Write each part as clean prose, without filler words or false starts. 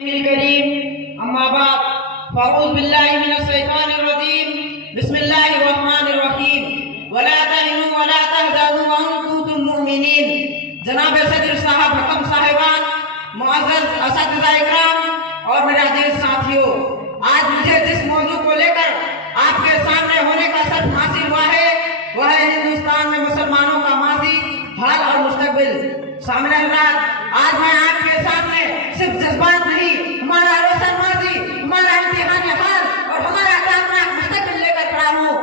الكريم أما بعد فأعوذ بالله من الشيطان الرجيم بسم الله الرحمن الرحيم ولا تهنوا ولا تحزنوا وأنتم كنتم مؤمنين جناب صدر صاحب حکم صاحبان معزز اساتذہ اکرام اور میرے عزیز ساتھیوں، آج مجھے جس موضوع کو لے کر آپ کے سامنے ہونے کا شرف حاصل ہوا ہے وہ ہے ہندوستان میں مسلمانوں کا ماضی، حال اور مستقبل۔ سامنے حضرات، آج میں آپ کے سامنے صرف جذبات نہیں، ہمارا روشن ماضی، ہمارا امتحانی حال اور ہمارا کامیاب مستقبل لے کر کھڑا ہوں۔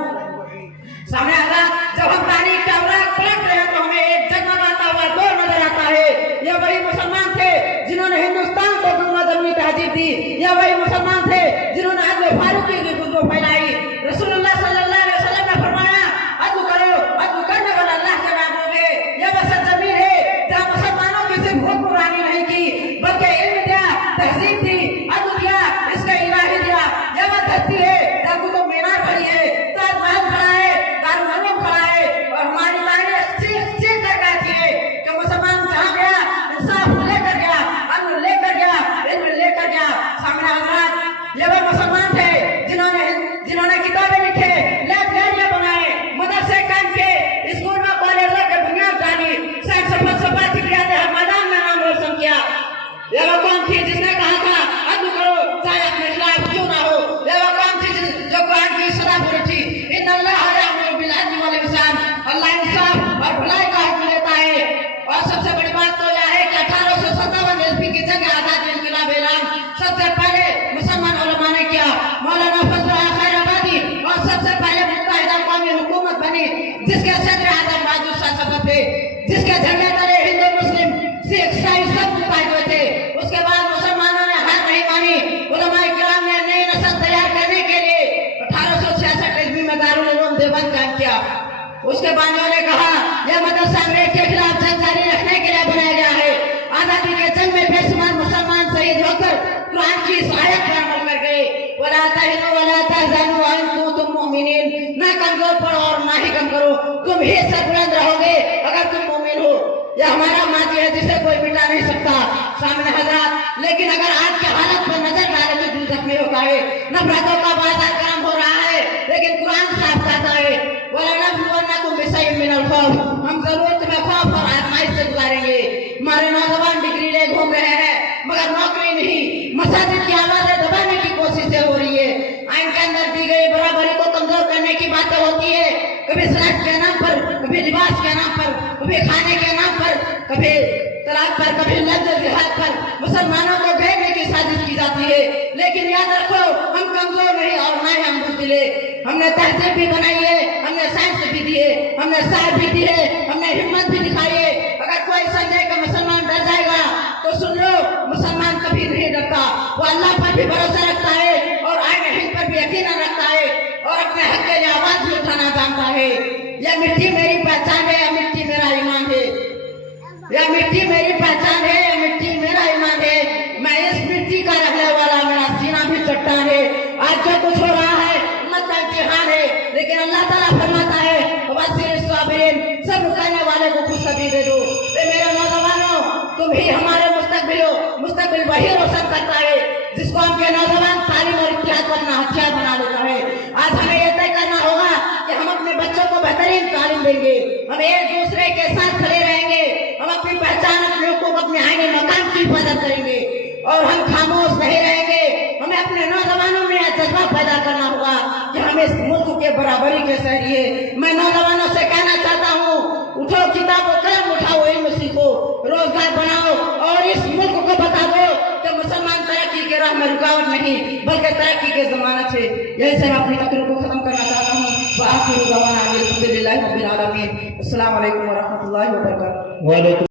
سامنے حضرات، جب ہم تاریخ کا اوراق پلٹتے ہیں تو ہمیں ایک جگمگاتا ہوا دور نظر آتا ہے۔ یہ وہی مسلمان تھے جنہوں نے ہندوستان کو گنبد اپنی تہذیب دی، یہ وہی مسلمان تھے جنہوں نے عدل فاروقی کی خوشبو پھیلائی۔ رسول اللہ صلی اللہ علیہ وسلم نے فرمایا، عدل کرو، عدل کرنے والا اللہ کے محبوب ہے۔ یہ وہ سرزمین ہے جہاں مسلمانوں کی صرف حکمرانی نہیں کی بلکہ علم دیا، تہذیب دی، عدل دیا، اس کا الہی دیا۔ یہ وہ دھرتی ہے جہاں قطب مینار کھڑی ہے، تاج محل کھڑا ہے، دارالعلوم کھڑا ہے، اور ہماری تاریخ چیز کر گئی ہے کہ مسلمان جہاں گیا انصاف لے کر گیا، امن لے کر گیا، علم لے کر گیا۔ سامنے حضرات، یہ وہ مسلمان تھے جنہوں نے کتابیں لکھے، لائبریریاں بنائے، مدرسے قائم کیے، اسکول میں کالجوں کی بنیاد ڈالی، سائنس اور فلسفہ کی ہر میدان میں نام روشن کیا۔ یہ وہ قوم تھی جس نے کہا تھا عدل کرو چاہے اپنے خلاف کیوں نہ ہو۔ یہ وہ قوم تھی جو قرآن کی صدا پوری تھی، ان اللہ یأمر بالعدل والإحسان، اللہ انصاف اور بھلائی کا حکم دیتا ہے۔ اور سب سے بڑی بات تو یہ ہے کہ 1857 عیسوی کی جنگ آزادی انقلاب اعلان سب سے پہلے مسلمان علماء نے کیا۔ مولانا فضل اللہ خیر آبادی اور سب سے پہلے متحدہ قومی حکومت بنی جس کے صدر اعظم بہادر شاہ صفوت تھے، جس کے جھنڈے تلے ہندو مسلم سکھ عیسائی سب متحد ہوئے تھے۔ اس کے بعد مسلمانوں نے ہار نہیں مانی، علماء کرام نے نئی نسل تیار کرنے کے لیے 1866 عیسوی میں دارالعلوم دیوبند قائم کیا۔ اس کے بانیوں نے کہا یہ مدرسہ انگریز کے خلاف جنگ جاری رکھنے کے لیے بنایا گیا ہے۔ آزادی کے جنگ میں بے شمار مسلمان شہید ہو کر قرآن کی اس آیت پر عمل کر گئے، وَلَا تَهِنُوا وَلَا تَحْزَنُوا وَأَنتُمْ كُنتُم مُؤْمِنِينَ۔ نہ کمزور پڑو اور نہ ہی کم کرو، تم ہی سربلند رہو گے اگر تم مومن ہو۔ یہ ہمارا ماضی ہے جسے کوئی مٹا نہیں سکتا۔ سامنے حضرات، لیکن اگر آج کے حالت پر نظر ڈالے تو دل زخمی ہوتا ہے۔ نفرتوں کا بازار گرم ہو رہا ہے، لیکن قرآن صاف کہتا ہے وَلَنَبْلُوَنَّكُمْ بِشَيْءٍ مِّنَ الْخَوْفِ، ہم ضرور تمہیں خوف اور آزمائش سے گزاریں گے۔ ہمارے نوجوان ڈگری لے گھوم رہے ہیں مگر نوکری نہیں، مساجد کی آوازیں دبانے کی کوششیں ہو رہی ہے، آئین کے اندر دی گئی برابری کو کمزور کرنے کی باتیں ہوتی ہے، کبھی صنعت کے نام پر، کبھی لباس کے نام پر، کبھی کھانے کے نام پر، کبھی طلاق پر، کبھی لفظ جہاد پر مسلمانوں کو گھیرنے کی سازش کی جاتی ہے۔ لیکن یاد رکھو، ہم کمزور نہیں اور نہ ہی ہم بزدل۔ ہم نے تہذیب بھی بنائی ہے، ہم نے سائنس بھی دی ہے، ہم نے شاعر بھی دی ہے، ہم نے ہمت بھی دکھائی ہے۔ اگر کوئی سمجھے کہ مسلمان ڈر جائے گا تو سن لو، مسلمان کبھی نہیں ڈرتا، وہ اللہ پر بھی بھروسہ رکھتا ہے اور آئین ہند پر بھی یقین رکھتا ہے اور اپنے حق کے لیے آواز بھی اٹھانا جانتا ہے۔ یہ مٹی میری پہچان ہے، یہ مٹی میرا ایمان ہے، یہ مٹی میری پہچان ہے، یہ مٹی میرا ایمان ہے۔ میں اس مٹی کا رہنے والا، میرا سینہ بھی چٹان ہے۔ آج جو کچھ ہو رہا ہے امت کا امتحان ہے، لیکن اللہ تعالیٰ فرماتا ہے وَبَشِّرِ الصَّابِرِينَ، صبر کرنے والے کو خوشخبری دے دو۔ میرے نوجوانوں، تم ہی ہمارے مستقبل ہو۔ مستقبل وہی روشن کرتا ہے جس کو ہم کے نوجوان تعلیم اور اتحاد کو اپنا ہتھیار بنا لیتا ہے۔ آج ہمیں یہ طے کرنا ہوگا کہ ہم اپنے بچوں کو بہترین تعلیم دیں گے، ہم ایک دوسرے کے ساتھ کھڑے رہیں گے، ہم اپنی پہچان، اپنے حقوق، اپنے آئینی مقام کی حفاظت کریں گے اور ہم خاموش نہیں رہیں گے۔ ہمیں اپنے نوجوانوں میں یہ جذبہ پیدا کرنا ہوگا کہ ہم اس ملک کے برابری کے شہری ہیں۔ میں نوجوانوں سے کہنا چاہتا ہوں، اٹھو، کتاب و قلم اٹھاؤ، علم سیکھو، روزگار بناؤ اور اس ملک کو بتا دو کہ مسلمان ترقی کے راہ میں رکاوٹ نہیں بلکہ ترقی کے ضمانت ہے۔ یہی سے میں اپنی تقریر کو ختم کرنا چاہتا ہوں۔ وآخر دعوانا الحمد للہ رب العالمین۔ السلام علیکم ورحمۃ اللہ وبرکاتہ۔